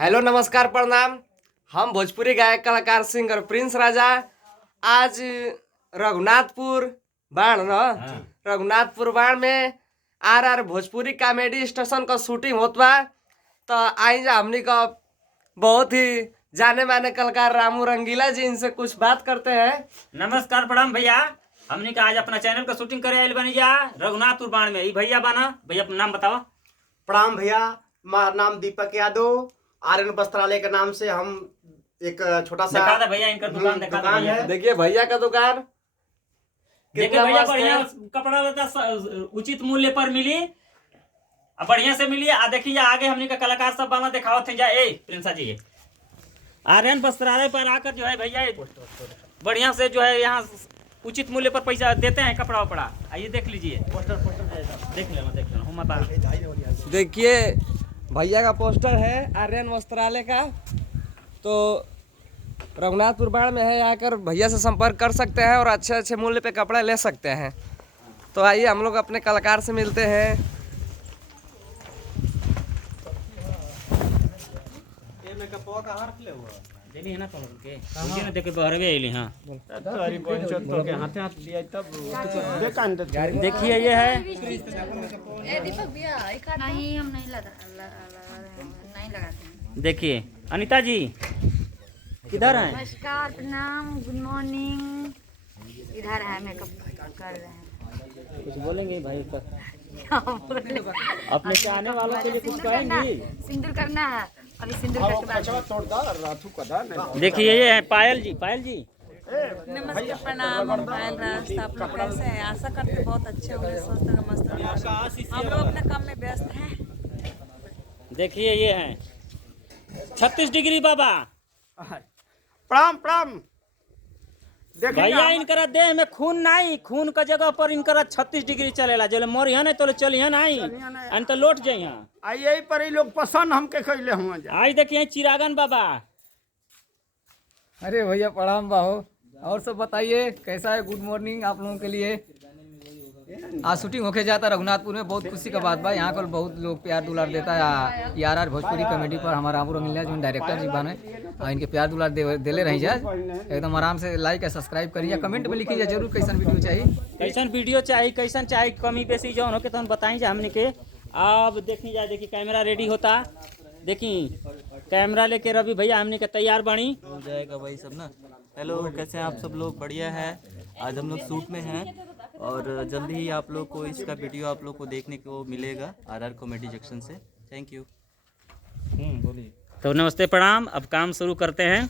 Hello नमस्कार प्रणाम। हम भोजपुरी गायक कलाकार सिंगर प्रिंस राजा आज रघुनाथपुर बाण रघुनाथपुर बाण में आर भोजपुरी कॉमेडी स्टेशन का शूटिंग होत बा। तो आई जा हमनी का बहुत ही जाने माने कलाकार रामू रंगीला जी, इनसे कुछ बात करते हैं। नमस्कार प्रणाम भैया। हमने का आज अपना चैनल का शूटिंग करे आइल बनी जा रघुनाथपुर बाण में। भैया बाना भैया अपना नाम बताओ। प्रणाम भैया, हमारा नाम दीपक यादव, आर्यन वस्त्रालय के नाम से हम एक छोटा सा दिखा दे भैया इनका दुकान दिखा दे भैया। देखिए भैया का दुकान देखिए भैया बढ़िया कपड़ा लता उचित मूल्य पर मिली, बढ़िया से मिली। देखिए आगे हमने का कलाकार सब बना दिखाओ थे जा। प्रिंसा जी आर्यन वस्त्रालय पर आकर जो है भैया बढ़िया से जो है यहाँ उचित मूल्य पर पैसा देते हैं, कपड़ा वपड़ा। आइए देख लीजिए, देख लेना। देखिए भैया का पोस्टर है आर्यन वस्त्रालय का। तो रघुनाथपुर बाण में है, आकर भैया से संपर्क कर सकते हैं और अच्छे अच्छे मूल्य पे कपड़े ले सकते हैं। तो आइए हम लोग अपने कलाकार से मिलते हैं। देखिए ये है, नहीं हम नहीं लगाते। देखिए अनीता जी किधर है? नमस्कार, प्रणाम, गुड मॉर्निंग। इधर है, मेकअप कर रहे हैं। कुछ बोलेंगे भाई का? अपने क्या चाहने वालों के लिए कुछ कहेंगी? सिंदूर करना है, अभी सिंदूर करके बाद। देखिए ये है पायल जी। पायल जी नमस्कार, प्रणाम। हम पायल राज। आप लोग कैसे हैं? आशा करते बहुत अच्छे होंगे, स्वस्थ होंगे, मस्त होंगे। हम लोग अपने काम में व्यस्त हैं। देखिए ये है 36 डिग्री बाबा। प्रणाम प्रणाम। भैया इनकरा देह में खून नहीं, खून का जगह पर इनकरा 36 डिग्री चलेला। जले मोरिया नहीं तो चलिए नहीं अन तो लौट जाइए। यही पर ही लोग पसंद हमके कैले हुआ। आज देखिए चिरागन बाबा। अरे भैया प्रणाम बाहो। और सब बताइए कैसा है? गुड मॉर्निंग आप लोगों के लिए। आज शूटिंग होके जाता रघुनाथपुर में, बहुत खुशी का बात बा। यहाँ पर बहुत लोग प्यार दुलार देता है। यार भोजपुरी कॉमेडी पर हमारा रामू रंगीला जो डायरेक्टर जी बने, इनके प्यार दुलार देले रही जाए। एकदम आराम से लाइक है, सब्सक्राइब करिए, कमेंट में लिखिए जरूर कैसन वीडियो चाहिए, कैसन चाहिए कमी बेसी जो हो के तो बताई जा हमने के। अब देखनी जाए, देखिए कैमरा रेडी होता। देखिए कैमरा लेके रवि भैया हमने के तैयार बनी हो जाएगा भाई सब ना। हेलो, कैसे हैं आप सब लोग? बढ़िया है। आज हम लोग शूट में हैं और जल्दी ही आप लोग को इसका वीडियो आप लोग को देखने को मिलेगा आरआर कॉमेडी जंक्शन से। Thank you. बोलिए। तो नमस्ते प्रणाम। अब काम शुरू करते हैं।